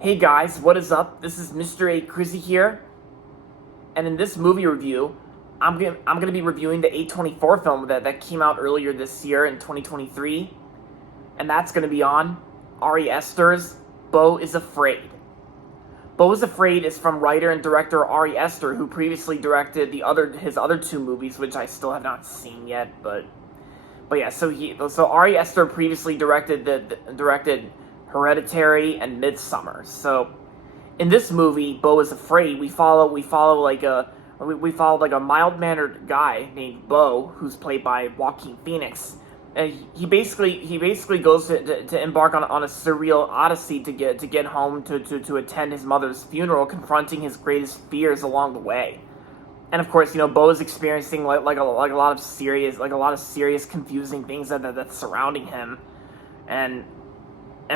Hey guys, what is up? This is Mr. A. Crizzy here, and in this movie review, I'm gonna be reviewing the A24 film that came out earlier this year in 2023, and that's gonna be on Ari Aster's Beau Is Afraid. Beau Is Afraid is from writer and director Ari Aster, who previously directed his other two movies, which I still have not seen yet, but yeah, so Ari Aster previously directed Hereditary and Midsummer. So in this movie, Beau Is Afraid, we follow like a mild mannered guy named Beau, who's played by Joaquin Phoenix. And he basically goes to embark on a surreal odyssey to get home to attend his mother's funeral, confronting his greatest fears along the way. And of course, Beau is experiencing like a lot of serious confusing things that's surrounding him, and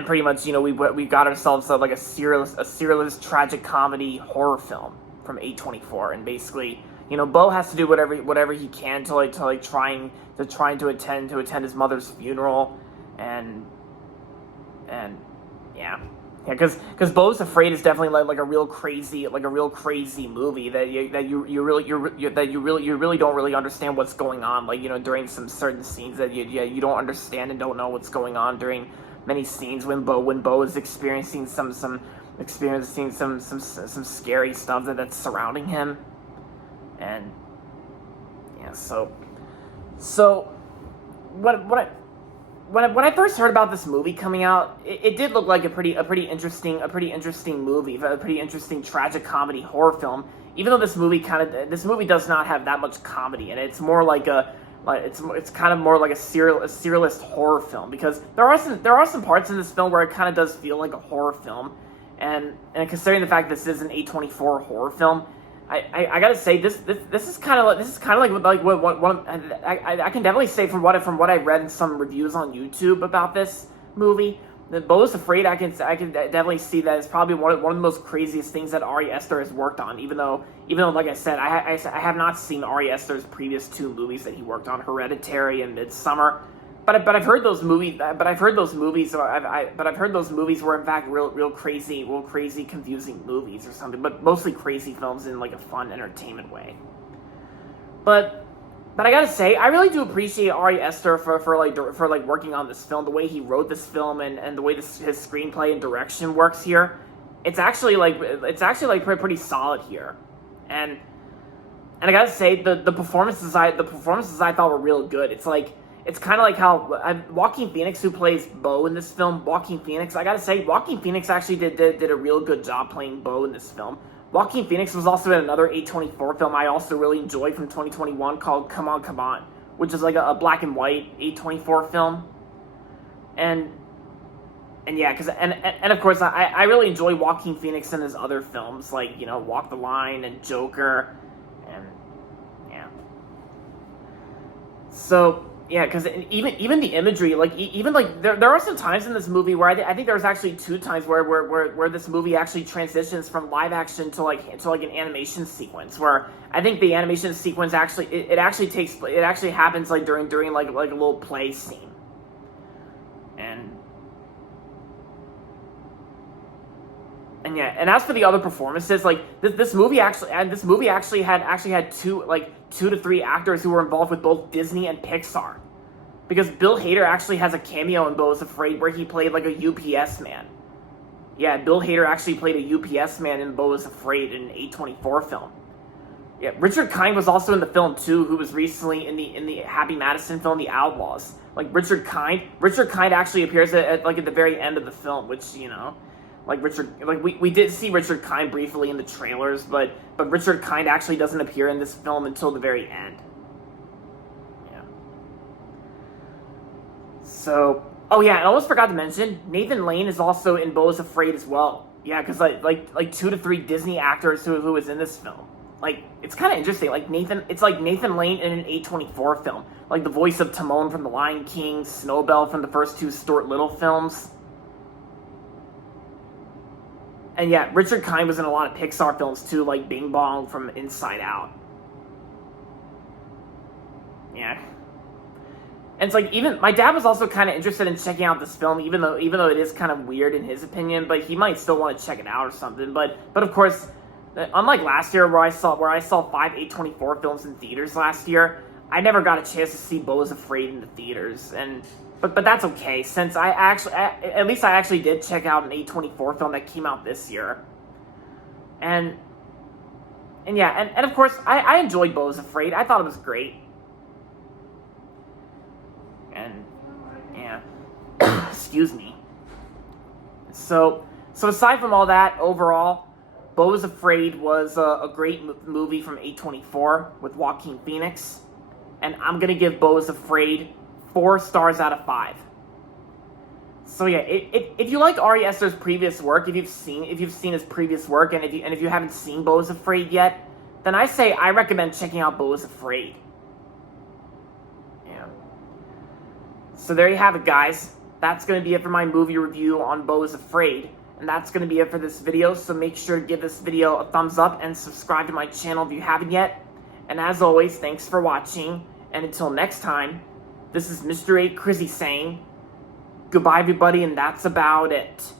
pretty much we got ourselves like a serialist tragic comedy horror film from A24, and basically Beau has to do whatever he can to trying to attend his mother's funeral, and yeah. Yeah, because Beau Is Afraid is definitely like a real crazy movie that you really don't really understand what's going on, during some certain scenes that you don't understand and don't know what's going on during many scenes when Beau is experiencing some scary stuff that's surrounding him. And yeah, so when I first heard about this movie coming out, it did look like a pretty interesting movie, a pretty interesting tragic comedy horror film. Even though this movie does not have that much comedy in it, it's more it's kind of more like a serialist horror film, because there are some parts in this film where it kind of does feel like a horror film, and considering the fact this is an A24 horror film, I gotta say this is kind of like what I can definitely say from what I read in some reviews on YouTube about this movie, that Beau Is Afraid, I can definitely see that it's probably one of the most craziest things that Ari Aster has worked on. Even though like I said, I have not seen Ari Aster's previous two movies that he worked on, Hereditary and Midsummer. But I've heard those movies. But I've heard those movies were in fact real crazy, confusing movies or something. But mostly crazy films in like a fun, entertainment way. But I gotta say, I really do appreciate Ari Aster for working on this film, the way he wrote this film, and the way his screenplay and direction works here. It's actually pretty solid here, and I gotta say the performances I thought were real good. It's kind of like how Joaquin Phoenix, who plays Beau in this film, I gotta say, Joaquin Phoenix actually did a real good job playing Beau in this film. Joaquin Phoenix was also in another A24 film I also really enjoyed from 2021 called Come On, Come On, which is like a black and white A24 film. And yeah, and of course, I really enjoy Joaquin Phoenix in his other films, like, Walk the Line and Joker, and yeah. So yeah, because even the imagery, there are some times in this movie where I think there's actually two times where this movie actually transitions from live action to an animation sequence, where I think the animation sequence it actually happens during like a little play scene. And yeah, and as for the other performances, this movie actually had two to three actors who were involved with both Disney and Pixar, because Bill Hader actually has a cameo in Beau Is Afraid where he played like a UPS man. Yeah, Bill Hader actually played a UPS man in Beau Is Afraid in an A24 film. Yeah, Richard Kind was also in the film too, who was recently in the Happy Madison film The Outlaws. Richard Kind actually appears at the very end of the film, which we did see Richard Kind briefly in the trailers, but Richard Kind actually doesn't appear in this film until the very end. Yeah. So, oh yeah, I almost forgot to mention, Nathan Lane is also in Beau Is Afraid as well. Yeah, because like 2 to 3 Disney actors who was in this film. It's kind of interesting. It's like Nathan Lane in an A24 film, like the voice of Timon from The Lion King, Snowbell from the first 2 Stuart Little films. And yeah, Richard Kind was in a lot of Pixar films too, like Bing Bong from Inside Out. Yeah. And it's like, even my dad was also kind of interested in checking out this film, even though it is kind of weird in his opinion, but he might still want to check it out or something. But of course, unlike last year where I saw 5 A24 films in theaters last year, I never got a chance to see Beau Is Afraid in the theaters, but that's okay, since I actually did check out an A24 film that came out this year. And yeah, and of course, I enjoyed Beau Is Afraid. I thought it was great. And yeah, excuse me. So aside from all that, overall, Beau Is Afraid was a great movie from A24 with Joaquin Phoenix, and I'm gonna give Beau Is Afraid 4 stars out of 5. So yeah, if you like Ari Aster's previous work, if you've seen his previous work, and if you haven't seen Beau Is Afraid yet, then I recommend checking out Beau Is Afraid. Yeah. So there you have it, guys. That's gonna be it for my movie review on Beau Is Afraid. And that's going to be it for this video, so make sure to give this video a thumbs up and subscribe to my channel if you haven't yet. And as always, thanks for watching, and until next time, this is Mr. 8 Crizzy saying, goodbye everybody, and that's about it.